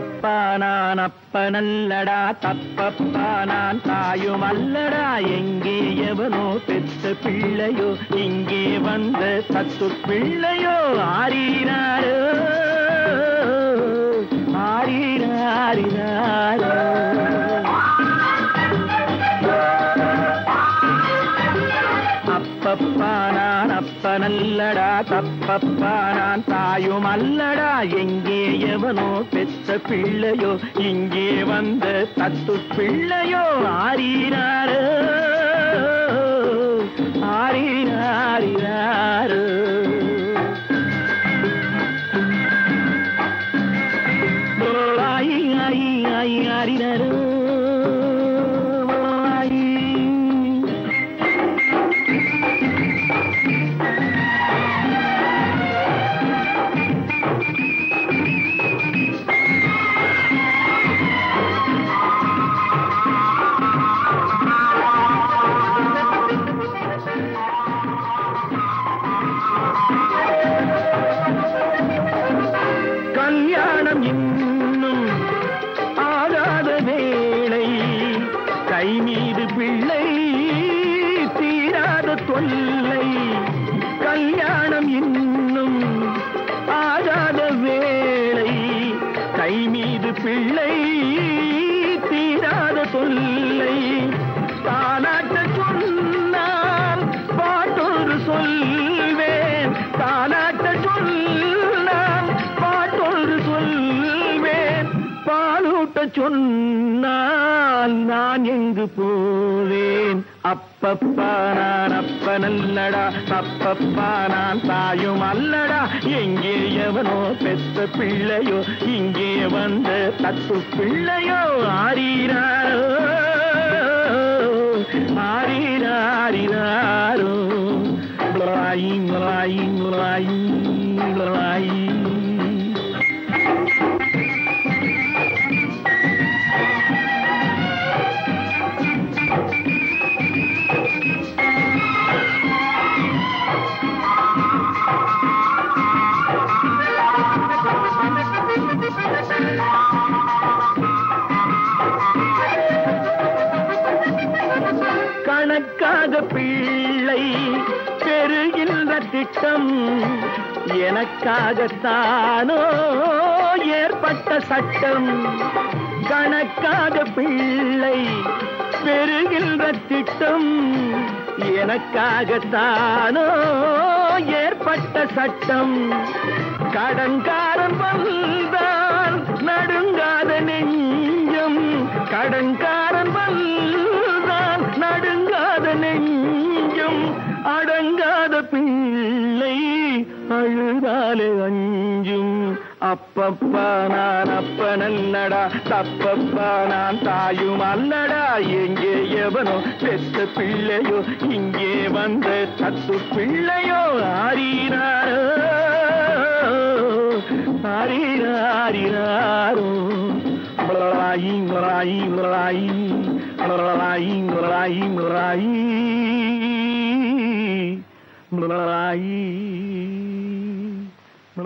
அப்பப்பா நான் அப்பனல்லடா தப்பப்பா நான் தாயும் அல்லடா எங்கே எவனோ பெத்த பிள்ளையோ இங்கே வந்த தத்து பிள்ளையோ ஆறினாரோ ஆறினாரினாரோ. அப்பனல்லடா தப்பப்பா நான் தாயும் அல்லடா எங்கே எவனோ பெத்த பிள்ளையோ இங்கே வந்த தத்து பிள்ளையோ ஆறினாரோ ஆறினாரினாரோ. பாலூட்ட சொன்னால் நான் எங்கு போவேன்? அப்பப்பா நான் அப்பனல்லடா அப்பப்பா நான் தாயும் அல்லடா. எங்கே எவனோ பெத்த பிள்ளையோ இங்கே வந்த தத்து பிள்ளையோ ஆறீராரோ ஆறீராரோ லாயி லாயி லாயி லாயி கணக்காக பிள்ளை பெறுகின்ற திட்டம் எனக்காகத்தானோ ஏற்பட்ட சட்டம். கணக்காக பிள்ளை பெறுகின்ற திட்டம் எனக்காகத்தானோ ஏற்பட்ட சட்டம். கடன்காரன் வந்தால் நடுங்க നാല് അഞ്ചും അപ്പപ്പ നാൻ അപ്പനല്ലട തപ്പപ്പ നാൻ തായുമല്ലട. എങ്കേ എവനോ പെത്ത പിള്ളയോ ഇങ്ങേ വന്ന് തത്തു പിള്ളയോ. ആരീനാരോ ായി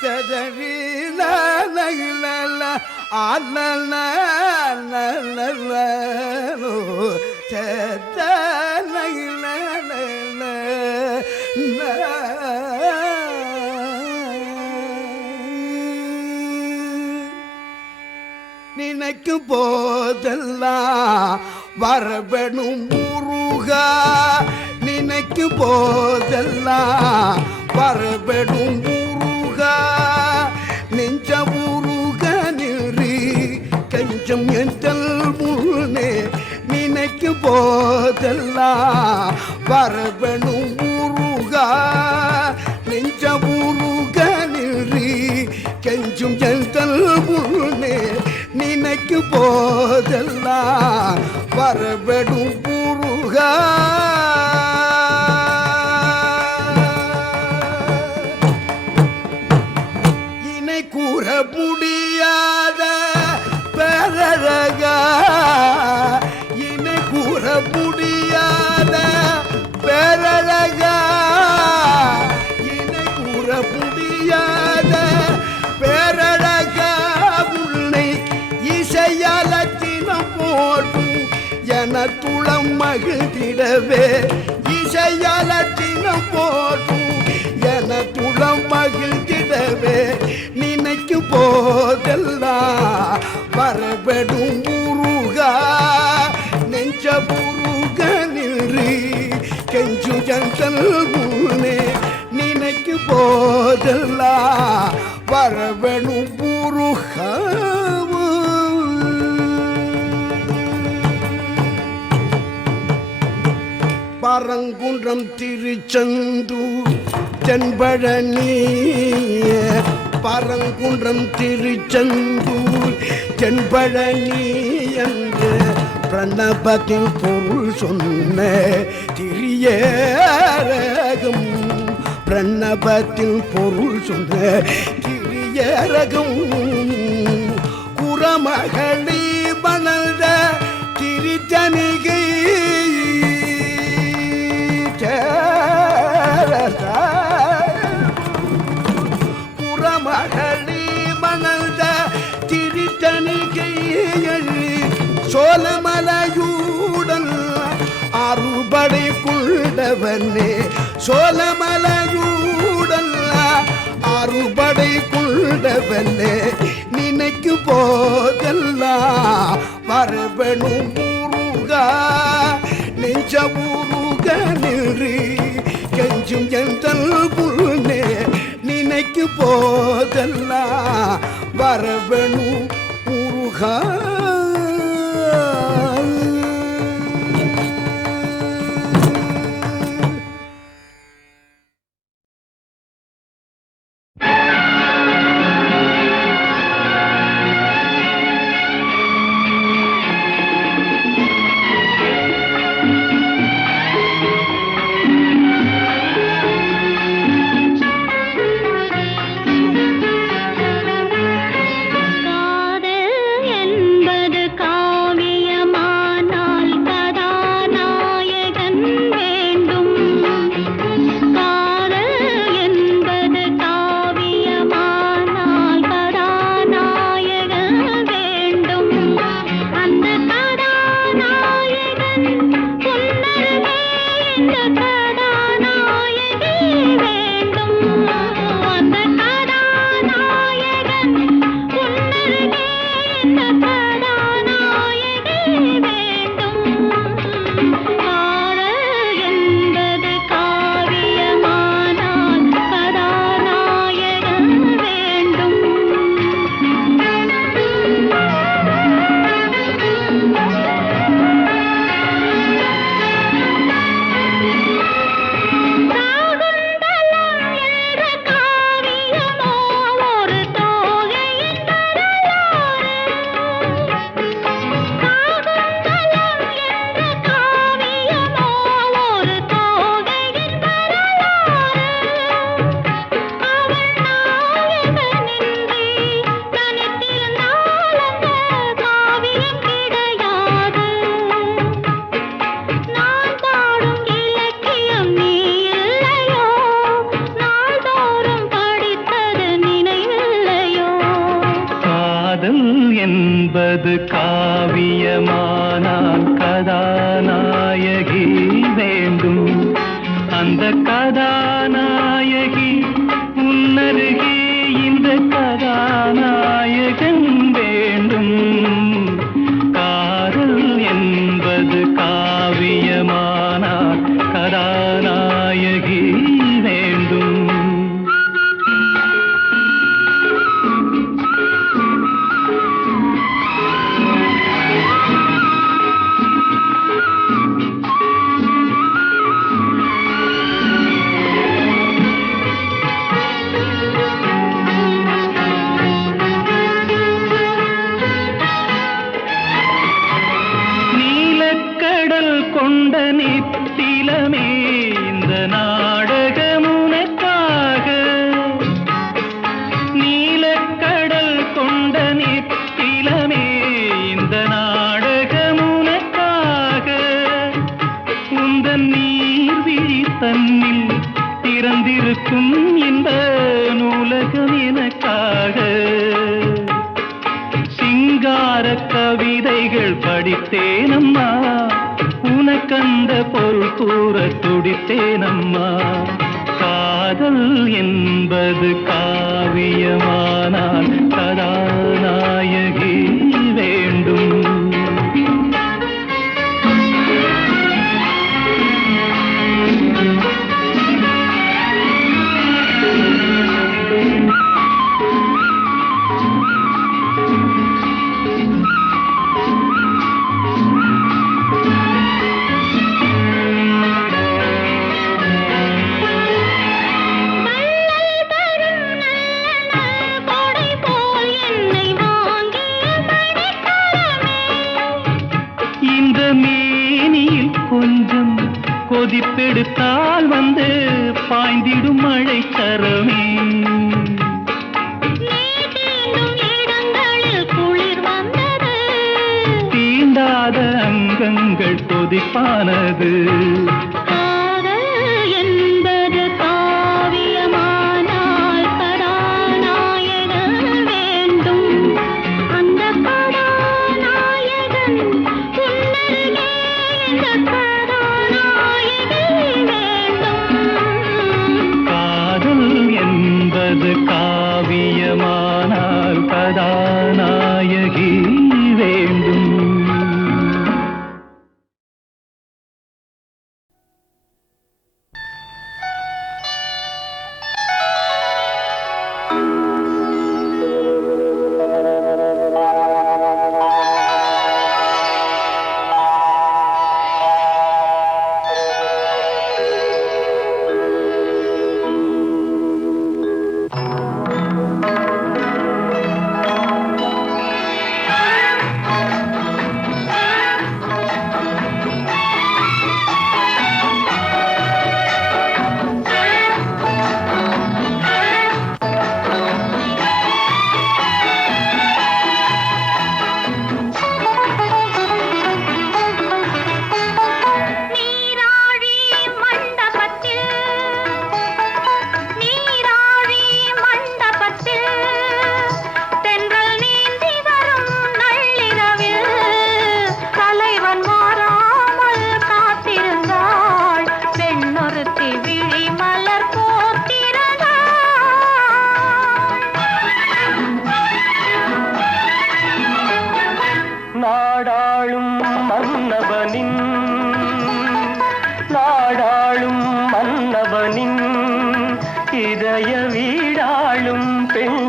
சதறி நகல நினைக்கும் போதெல்லாம் வரபெணும் முருகா நினைக்கும் போதெல்லாம் வரவேணும் போதெல்லாம் வரவேணும் முருகா நெஞ்ச முருக நின்றி கெஞ்சும் எந்தல் முருனே நினைக்கும் போதெல்லாம் வரவிடும் முருகா கெஞ்சு ஜந்தல் நினைக்கு போதல்லா போதெல்லாம் வரவிடும் பரங்குன்றம் திருச்செந்தூர் தென்பழனி பரங்குன்றம் திருச்செந்தூர் தென்பழனி என்று பிரணபத்தின் பொருள் சொன்ன. கிரியரகம். பிரண்ணபத்தில் பொருள் சொன்ன கிரியரகம். குரமகளி வளர்ந்த திருத்தணிகை. குரமகளி கடலே நினைக்கு போதெல்லாம் வரவனும் முருகா நெஞ்ச முருக நின்று கெஞ்சும் எந்தல் புல்னே நினைக்கு போதெல்லாம் வரவனும் காதல் என்பது காவியமானால் கதாநாயகி வேண்டும். அந்த கதாநாயகி உன்னருகே இந்த கதாநாயகி கொண்ட நித்திலமே இந்த நாடகம் உனக்காக. நீலக்கடல் கொண்ட நித்திலமே இந்த நாடகம் உனக்காக. உந்தன் நீர்விழி தன்னில் திறந்திருக்கும் இந்த நூலகம் எனக்காக. சிங்கார கவிதைகள் படித்தேனம்மா. விட்டேனம்மா காதல் என்பது காவியமானால்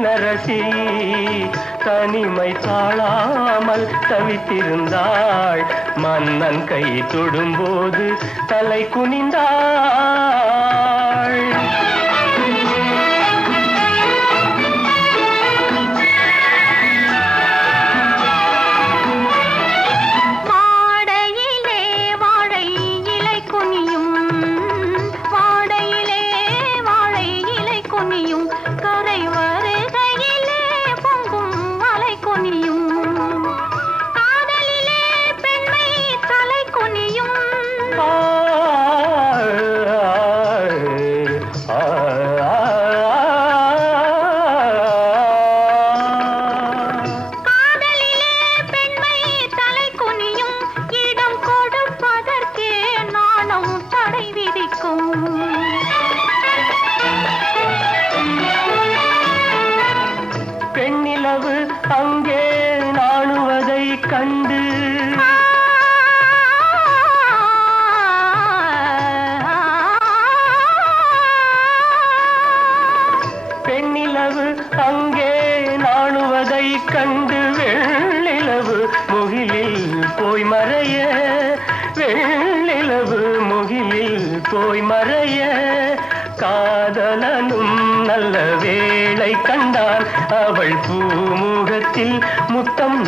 நரசி தனிமை தாழாமல் தவித்திருந்தாள். மன்னன் கை தொடும்போது தலை குனிந்தாள். முகத்தில் முத்தம்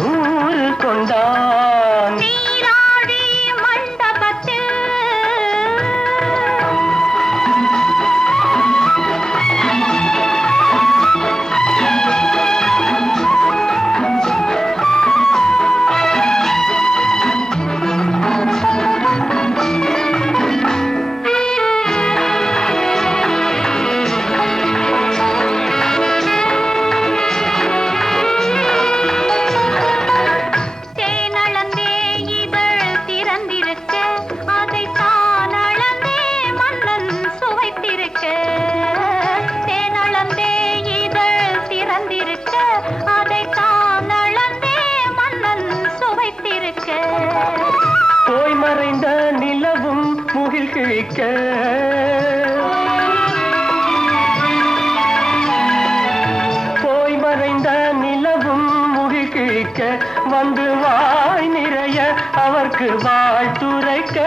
குளிக்க வந்து வாய் நிறைய அவர்க்கு வாழ்த்துரைக்க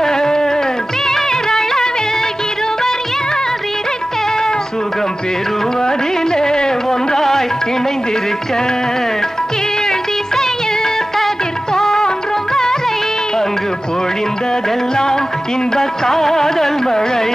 சுகம் பெறுவதிலே ஒன்றாய் இணைந்திருக்க. அங்கு பொழிந்ததெல்லாம் இன்ப காதல் மழை.